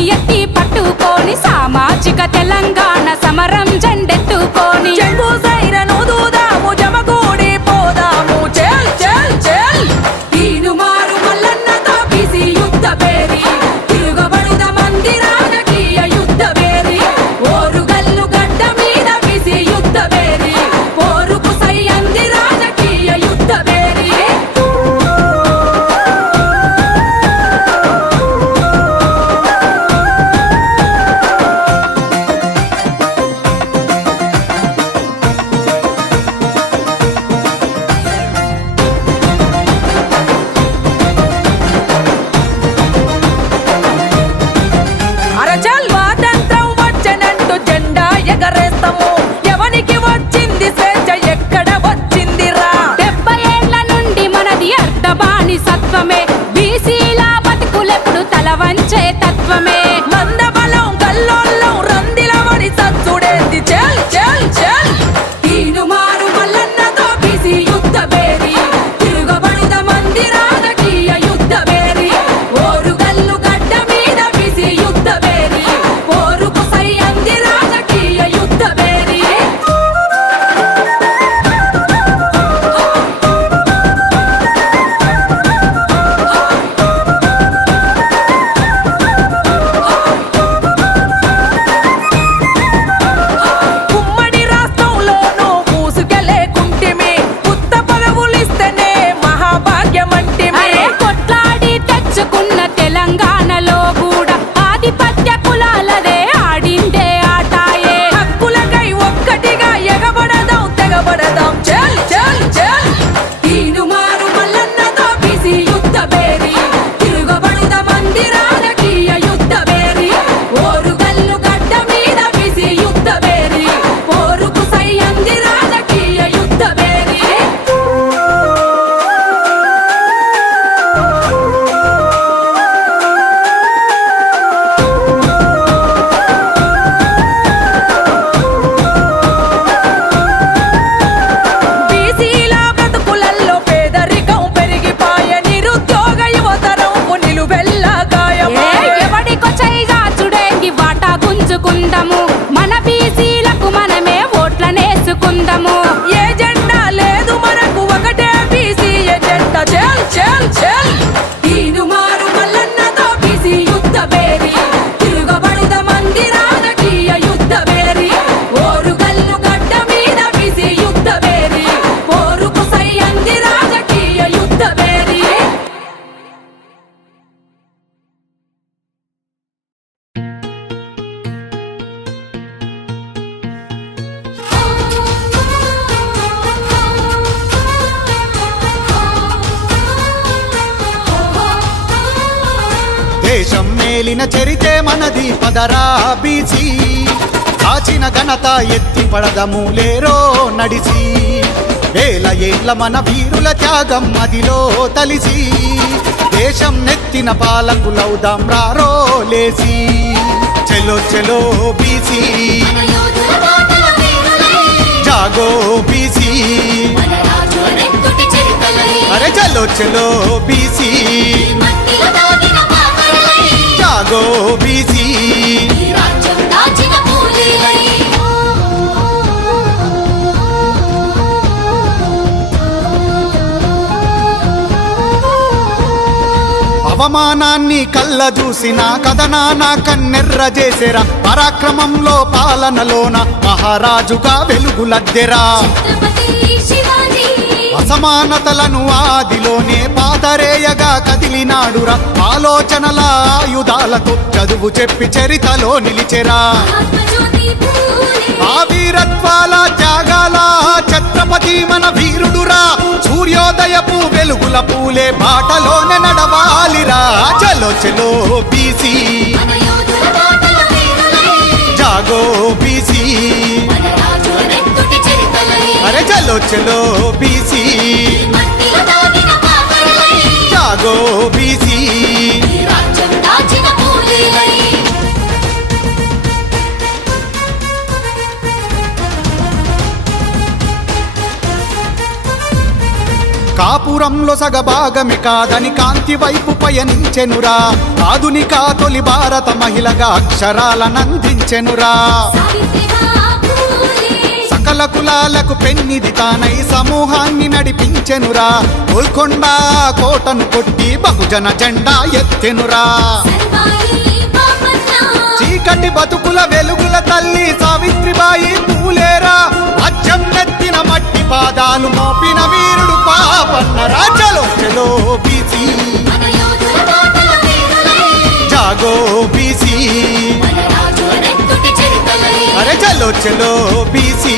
చేయి ఎత్తి పట్టుకొని సామాజిక తెలంగాణ సమరం జెండెత్తుకొని చెంగు సైరను దూదాము జమగూడి పోదాము చెల్ చెల్ చెల్ తీనుమారు మల్లన్నతో బీసీ యుద్ధ పేరి తిరుగబడుద మంది రాజకీయ యుద్ధ పేరి ఓరుగల్లు గడ్డ మీద బీసీ యుద్ధ పేరి పోరుకు సై అంది రాజకీయ యుద్ధ పేరి అరచల్ స్వాతంత్రం వచ్చనంటూ జెండా ఎగరేస్తాము ఎవనికి వచ్చింది స్వేచ్ఛ ఎక్కడ వచ్చిందిరా 70 ఏళ్ల నుండి మనది అర్ధబాని సత్వమే బీసీల బతుకులెప్పుడు తల వంచే తత్వమే మందబలం గల్లోళ్ళం రందిల వడి సచ్చుడేంది చెల్ చెల్ చెల్ తీనుమారు మల్లన్నతో బీసీ యుద్ధ పేరి తిరుగబడుద మంది రాజకీయ యుద్ధ పేరి ఓరుగల్లు గడ్డ మీద బీసీ యుద్ధ పేరి పోరుకు సై అంది రాజకీయ యుద్ధ పేరి ఉమ్మడి రాష్ట్రంలోనూ పూసుకెళ్ళేకుంటిమి ఉత్త పదవులిస్తేనే మహాభాగ్యమంటిమి అరే కొట్లాడి తెచ్చుకున్న తెలంగాణలో కూడా ఆధిపత్య కులాలదే ఆడిందే ఆటాయే హక్కులకై ఒక్కటిగా ఎగబడదాం తెగబడదాం చెల్ చెల్ చెల్ తీనుమారు మల్లన్నతో బీసీ యుద్ధ పేరి తిరుగబడుద మంది రాజకీయ యుద్ధ పేరి ఓరుగల్లు గడ్డ మీద బీసీ యుద్ధ పేరి పోరుకు సై అంది రాజకీయ యుద్ధ పేరి బీసీల బ్రతుకులల్లో పేదరికం పెరిగిపాయ నిరుద్యోగ యువతరంకు నిలువెల్లా గాయమాయే ఎవడికో చైజాచుడేంగి వాటా గుంజుకుందాము మన బీసీలకు మనమే ఓట్లనేసుకుందాము ఏ జెండా లేదు మనకు ఒకటే బీసీ ఎజెండా చెల్ చెల్ చెల్ తీనుమారు మల్లన్నతో బీసీ యుద్ధ పేరి తిరుగబడుద మంది రాజకీయ యుద్ధ పేరి ఓరుగల్లు గడ్డ మీద బీసీ యుద్ధ పేరి పోరుకు సై అంది రాజకీయ యుద్ధ పేరి దేశం మేలిన చరితే మనది పదరా బీసీ కాచిన ఘనత ఎత్తి పడదము లేరో నడిసి వేల ఏళ్ల మన వీరుల త్యాగం మదిలో తలిసి దేశం నెత్తిన పాలకులవుదాం రారో లేసి చెలో చెలో బీసీ జాగో బీసీ అరే చలో చలో బీసీ జాగో బీసీ అవమానాన్ని కళ్ళ చూసిన కథనాన కన్నెర్ర చేసెరా పరాక్రమంలో పాలనలోన మహారాజుగా వెలుగులద్దెరా అసమానతలను ఆదిలోనే పాతరేయగా కదిలినాడురా ఆలోచనల ఆయుధాలతో చదువు చెప్పి చరితలో నిలిచెరా ఆ వీరత్వాల త్యాగాల ఛత్రపతి మన వీరుడురా సూర్యోదయపు వెలుగుల పూలే బాటలోనే నడవాలిరా చలో చలో బీసీ జాగో బీసీ అరే చలో చలో బీసీ జాగో బీసీ కాపు కాపురంలో సగభాగమి కాదని కాంతి వైపు పయనించెనురా ఆధునిక తొలి భారత మహిళగా అక్షరాలనందించెనురా సకల కులాలకు పెన్నిది తానై సమూహాన్ని నడిపించెనురా గోల్కొండ కోటను కొట్టి బహుజన జెండా ఎత్తెనురా చీకటి బతుకుల వెలుగుల తల్లి సావిత్రిబాయి పూలేరా రాజ్యం నెత్తిన మట్టి పాదాలు మోపిన వీరుడు పాపన్నరా చలో చలో బీసీ జాగో బీసీ అరే చలో చలో బీసీ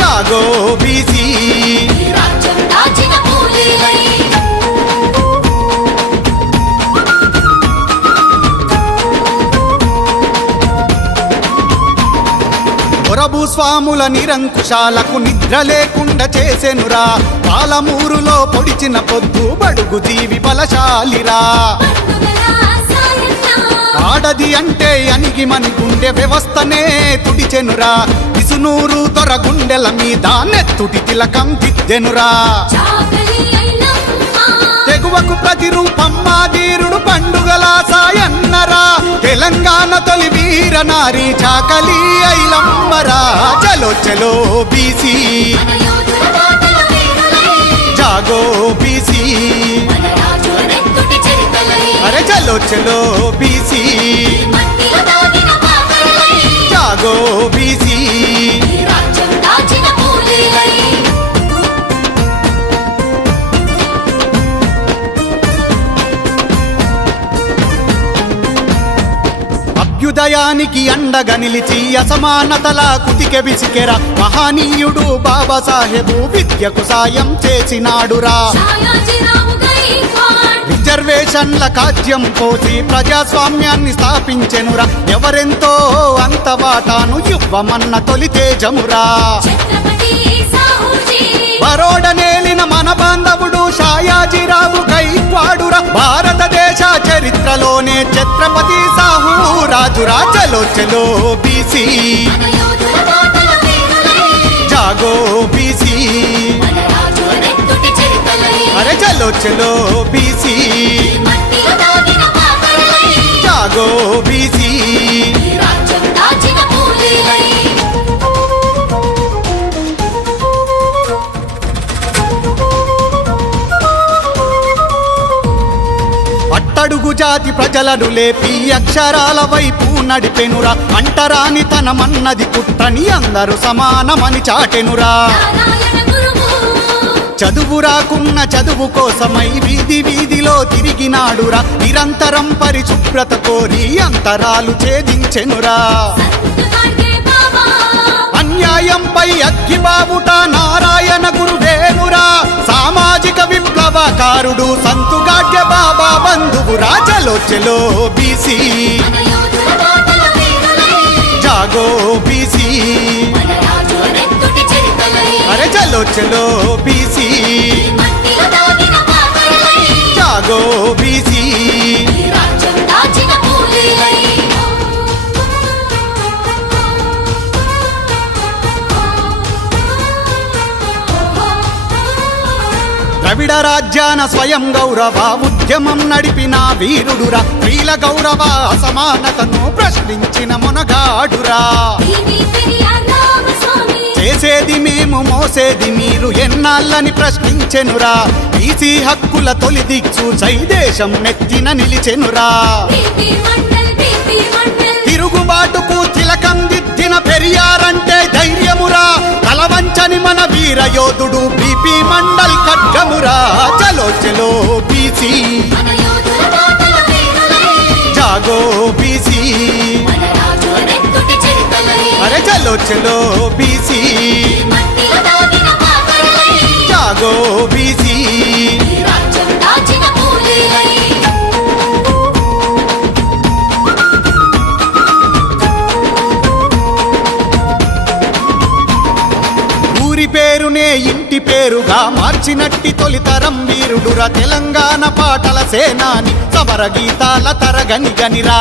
జాగో బీసీ భూస్వాముల నిరంకుశాలకు నిద్ర లేకుండా చేసెనురా పాలమూరులో పొడిచిన పొద్దు బడుగు జీవి బలశాలిరా ఆడది అంటే అణిగి మని గుండె వ్యవస్థనే తుడిచెనురా విసునూరు దొర గుండెల మీద నెత్తుటి తిలకం దిద్దెనురా తెగువకు ప్రతిరూపమ్మా ధీరుడు పండుగల సాయన్నరా తెలంగాణ తొలి వీర నారీ చాకలి ఐలమ్మరా చలో చలో బీసీ జాగో బీసీ అరే చలో చలో బీసీ జాగో బీసీ అభ్యుదయానికి అండగా నిలిచి అసమానతల కుతికె విసికెర మహనీయుడు బాబాసాహెబు విద్యకు సాయం చేసినాడురా రిజర్వేషన్ల కాజ్యం పోసి ప్రజాస్వామ్యాన్ని స్థాపించెనురా ఎవరెంతో అంత వాటాను ఇవ్వమన్న తొలి తేజమురా బరోడ నేలిన మన బాంధవుడు షాయాజీరావు గైక్వాడురా భారతదేశ చరిత్రలోనే ఛత్రపతి సాహు రాజురా చలో చలో బీసీ జాగో బీసీ అరే చలో చలో బీసీ జాగో బీసీ అట్టడుగు జాతి ప్రజలను లేపి అక్షరాల వైపు నడిపెనురా అంటరాని తనమన్నది పుట్టని అందరూ సమానమని చాటెనురా చదువు రాకున్న చదువు కోసమై వీధి వీధిలో తిరిగినాడురా నిరంతరం పరిశుభ్రత కోరి అంతరాలు ఛేదించెనురా అన్యాయంపై అగ్గిబావుట నారాయణ గురువేనురా సామాజిక విప్లవకారుడు సంతుగాడ్య బాబా బంధువురా చలో చలో బీసీ జాగో బీసీ అరే చలో చలో బీసీ జాగో బీసీ ద్రవిడ రాజ్యాన స్వయం గౌరవ ఉద్యమం నడిపిన వీరుడురా స్త్రీల గౌరవ అసమానతను ప్రశ్నించిన మొనగాడురా చేసేది మేము మోసేది మీరు ఎన్నాళ్ళని ప్రశ్నించెనురా బీసీ హక్కుల తొలి దిక్సూచై దేశం నెత్తిన నిలిచెనురా తిరుగుబాటుకు తిలకం దిద్దిన పెరియారంటే ధైర్యమురా తలవంచని మన వీర యోధుడు బీపీ మండల్ ఖడ్గమురా చలో చలో బీసీ జాగో బీసీ అరే చలో చలో బీసీ జాగో బీసీ పేరునే ఇంటి పేరుగా మార్చినట్టి తొలితరం వీరుడురా తెలంగాణ పాటల సేనాని సమర గీతాల తరగని గనిరా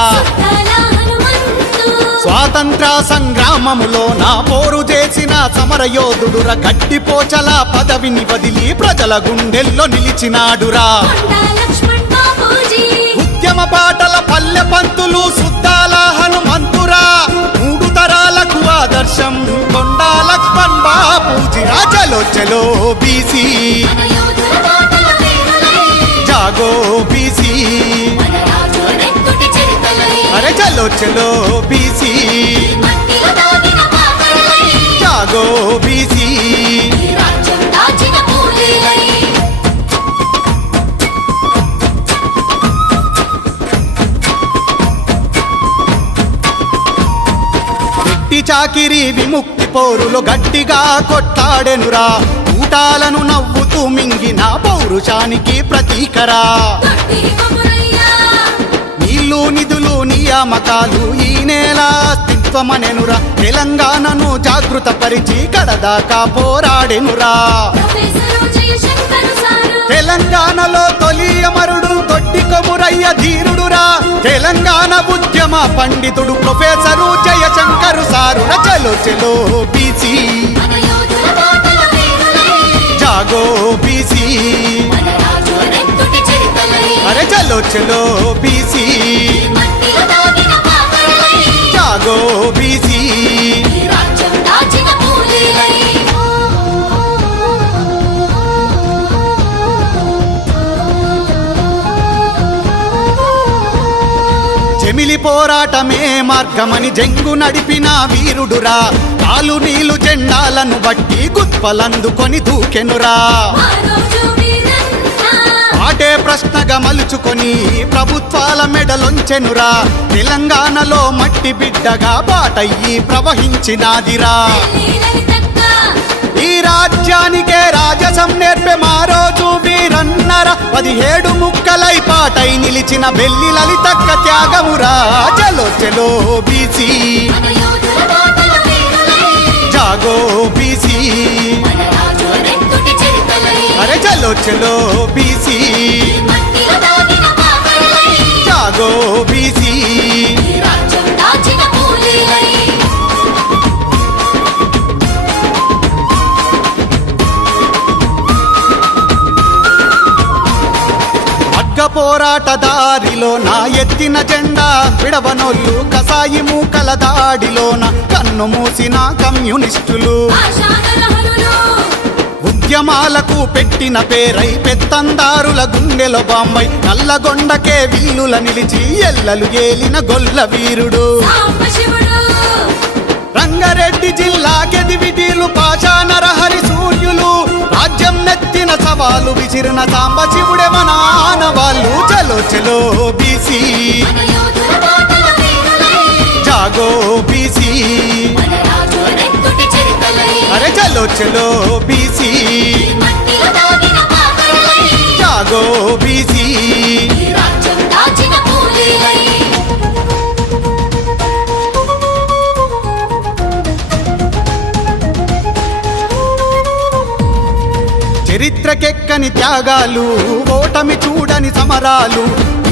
స్వాతంత్ర సంగ్రామములో నా పోరు చేసిన సమరయోధుడురా, గట్టిపోచల పదవిని వదిలి ప్రజల గుండెల్లో నిలిచినాడురా. కొండా లక్ష్మణ్ బాపూజీ ఉద్యమ పాటల పల్లె పంతులు సుద్దాల హనుమంతురా, 3 తరాలకు ఆదర్శం కొండా లక్ష్మణ్ బాపూజీరా. చలో చలో బీసీ మన యోధుల బాటల వీరులై, జాగో బీసీ, మన రాజుల నెత్తుటి చరితలై, అరే చలో చలో బీసీ మట్టిలో దాగిన పాపలై, జాగో బీసీ. ఈ రాజ్యం దాచిన కూలీలై. వెట్టి చాకిరి విముక్తి పోరులో గట్టిగా కొట్టాడెనురా, ఊటాలను నవ్వుతూ మింగిన పౌరుషానికి ప్రతీకరా. దొడ్డి కొమురయ్య, నీళ్లు నిధులు నియామకాలు ఈ నేల అస్తిత్వమనెనురా, తెలంగాణను జాగృత పరిచి కడదాకా పోరాడెనురా. ప్రొఫెసరు జయశంకర్ సారు, తెలంగాణలో తొలి అమరుడు దొడ్డి కొమురయ్య ధీరుడురా, తెలంగాణ ఉద్యమ పండితుడు ప్రొఫెసరు జయశంకర్ సారు. చలో చలో బీసీ మన యోధుల బాటల వీరులై, జాగో బీసీ, మన రాజుల నెత్తుటి చరితలై, అరే చలో చలో బీసీ మట్టిలో దాగిన పాపలై, జాగో బీసీ. ఈ రాజ్యం దాచిన కూలీలై. చెమిలి పోరాటమే మార్గమని జంగు నడిపిన వీరుడురా, కాలు నీలు జెండాలను బట్టి గుత్పలందుకొని దూకెనురా. ఆ రోజు వీరన్న, ఆటే ప్రశ్నగా మలుచుకొని ప్రభుత్వాల మెడలొంచెనురా, తెలంగాణలో మట్టి బిడ్డగా బాటయ్యి ప్రవహించినాదిరా. తల్లి లలితక్క, ఈ రాజ్యానికే రాజసం నేర్పే మా రోజు వీరన్నరా, 17 ముక్కలై పాటై నిలిచిన బెల్లి లలితక్క త్యాగమురా. చలో చలో బీసీ మన యోధుల బాటల వీరులై, జాగో బీసీ, మన రాజుల నెత్తుటి చరితలై, అరే చలో చలో బీసీ మట్టిలో దాగిన పాపలై, జాగో బీసీ. ఈ రాజ్యం దాచిన కూలీలై. అడ్గ పోరాట దారిలో నా ఎత్తిన జెండా విడవనోళ్ళు, కసాయి మూకల దాడిలోన కన్ను మూసిన కమ్యూనిస్టులు, ఆశానలహరులు, ఉద్యమాలకు పెట్టిన పేరై పెత్తందారుల గుండెల బాంబై నల్లగొండకే వీలుల నిలిచి ఎల్లలు ఏలిన గొల్ల వీరుడు. సాంబశివుడు, రంగారెడ్డి జిల్లా కెదివిటీలు పాషానరహరి సూర్యులు, రాజ్యం నెత్తిన సవాలు విసిరిన సాంబశివుడే మన ఆనవాళ్ళు. చలో చలో బీసీ మన యోధుల బాటల వీరులై, జాగో బీసీ, మన రాజుల నెత్తుటి చరితలై, అరే చలో చలో బీసీ మట్టిలో దాగిన పాపలై, జాగో బీసీ. ఈ రాజ్యం దాచిన కూలీలై. చరిత్రకెక్కని త్యాగాలు, ఓటమి చూడని సమరాలు,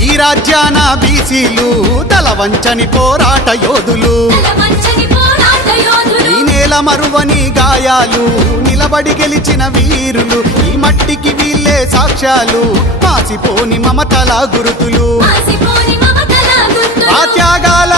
ఈ రాజ్యాన బీసీలు తల వంచని పోరాట యోధులు. తలవంచని పోరాట యోధులు, ఈ నేల మరువని గాయాలు, నిలబడి గెలిచిన వీరులు, ఈ మట్టికి వీళ్ళే సాక్ష్యాలు, మాసిపోని మమతల గురుతులు. మాసిపోని మమతల గుర్తులు, ఆ త్యాగాల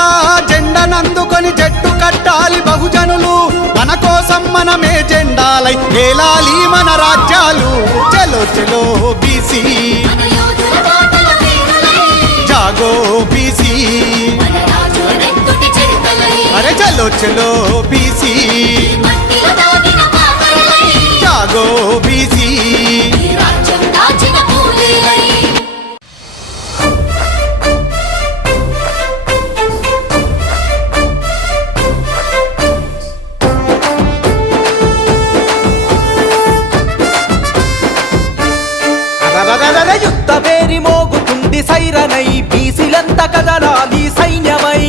జెండనందుకొని జట్టు కట్టాలి బహుజనులు, మన కోసం మనమే జెండాలై ఏలాలి మన రాజ్యాలు. చలో చలో బీసీ మన యోధుల బాటల వీరులై, జాగో బీసీ, మన రాజుల నెత్తుటి చరితలై, అరే చలో చలో బీసీ మట్టిలో దాగిన పాపలై, జాగో బీసీ. ఈ రాజ్యం దాచిన కూలీలై. యుద్ధ పేరి మోగుతుంది సైరనై, బీసీలంత కదలాలి సైన్యమై,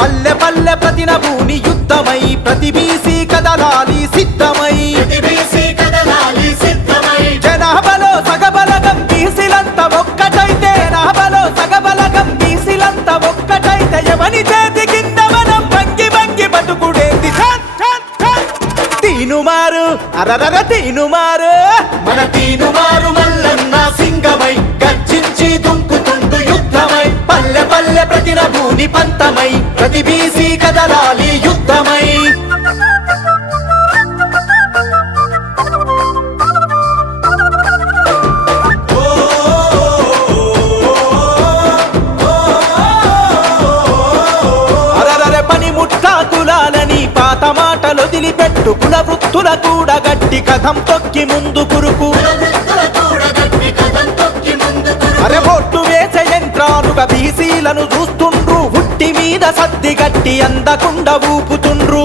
పల్లె పల్లె ప్రతి నభూని యుద్ధమై, ప్రతి బీసీ కదలాలి సిద్ధమై, జనాభాలో సగబలగం బీసీలంత ఒక్కటైతే, జనాభాలో సగబలగం బీసీలంత ఒక్కటైతే అరరర తీనుమారు మన తీనుమారు మల్లన్న సింగమై గర్జించి దుంకుతుండు యుద్ధమై పల్లె పల్లె ప్రతి నభూని పంతమై ప్రతి బీసీ కదలాలి యుద్ధమై కులాలని పాత మాటలు వదిలిపెట్టు కుల వృత్తుల కూడా గట్టి కథం తొక్కి ముందు కురుకు అరే బొట్టు వేసే యంత్రాలుగా బీసీలను చూస్తుండ్రు ఉట్టి మీద సద్ది గట్టి అందకుండా ఊపుతుండ్రు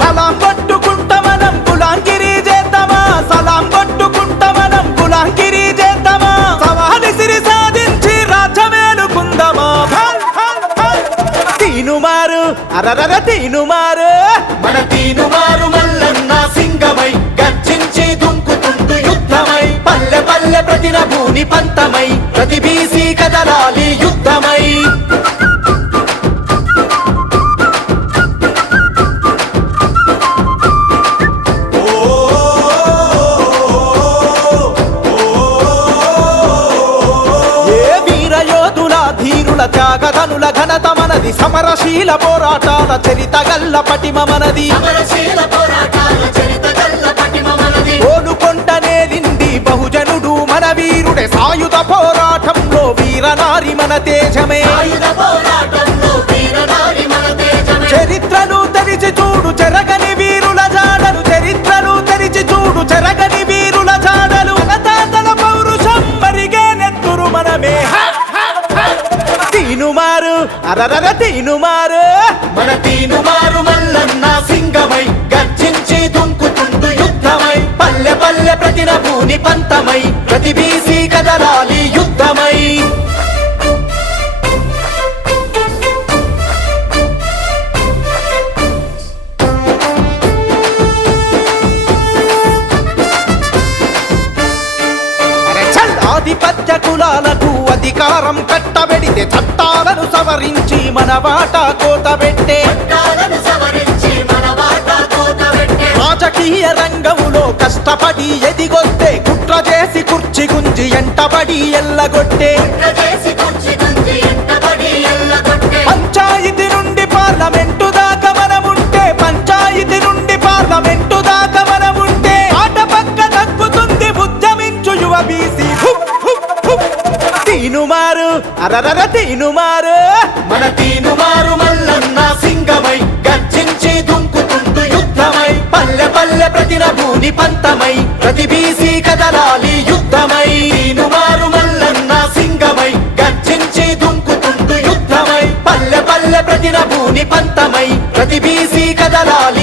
సలాం కొట్టుకుంట మనం కులాంగిరి చేద్దామా సలాం కొట్టుకుంట మనం కులాంగిరి చేద్దామా సవాలి సిరి సాధించి రాజ్యమేలుకుందామా తీనుమారు అరరర తీనుమారు మన తీనుమారు మల్లన్న సింగమై గర్జించి దుంకుతుండు యుద్ధమై పల్లె పల్లె ప్రతి నభూని పంతమై ప్రతి బీసీ కదలాలి యుద్ధమై త్యాగధనుల ఘనత మనది సమరశీల పోరాటాల చరిత గల్ల పటిమ మనది ఓలుకొండ నేలింది బహుజనుడు మన వీరుడే సాయుధ పోరాటంలో వీరనారి మన తేజమే చరిత్రను తెరిచి చూడు చెరగని వీరుల జాడలు చరిత్రను తెరిచి చూడు చెరగని వీరుల జాడలు తాతల పౌరుషం మరిగే నెత్తురు మనమే తీనుమారు అరరర తీనుమారు మన తీనుమారు మల్లన్న సింగమై గర్జించి దుంకుతుండు యుద్ధమై పల్లె పల్లె ప్రతి నభూని పంతమై ప్రతి బీసీ కదలాలి యుద్ధమై ఆధిపత్య కులాలకు అధికారం కట్టబెడితే చట్టాలను సవరించి మన వాటా కోతబెట్టే రాజకీయ రంగంలో కష్టపడి ఎదిగొస్తే కుట్ర చేసి కుర్చీ గుంజి ఎంటబడి ఎల్లగొట్టే పంచాయతీ నుండి పార్లమెంటు దాకా మనముంటే పంచాయతీ నుండి పార్లమెంటు దాకా మనముంటే ఆట పక్క తగ్గుతుంది ఉద్యమించు యువ బీసీ తీనుమారు అరరర తీనుమారు మన తీనుమారు మల్లన్న సింగమై గర్జించి దుంకుతుండు యుద్ధమై పల్లె పల్లె ప్రతి నభూని పంతమై ప్రతి బీసీ కదలాలి యుద్ధమై తీనుమారు మల్లన్న సింగమై గర్జించి దుంకుతుండు యుద్ధమై పల్లె పల్లె ప్రతి నభూని పంతమై ప్రతి బీసీ కదలాలి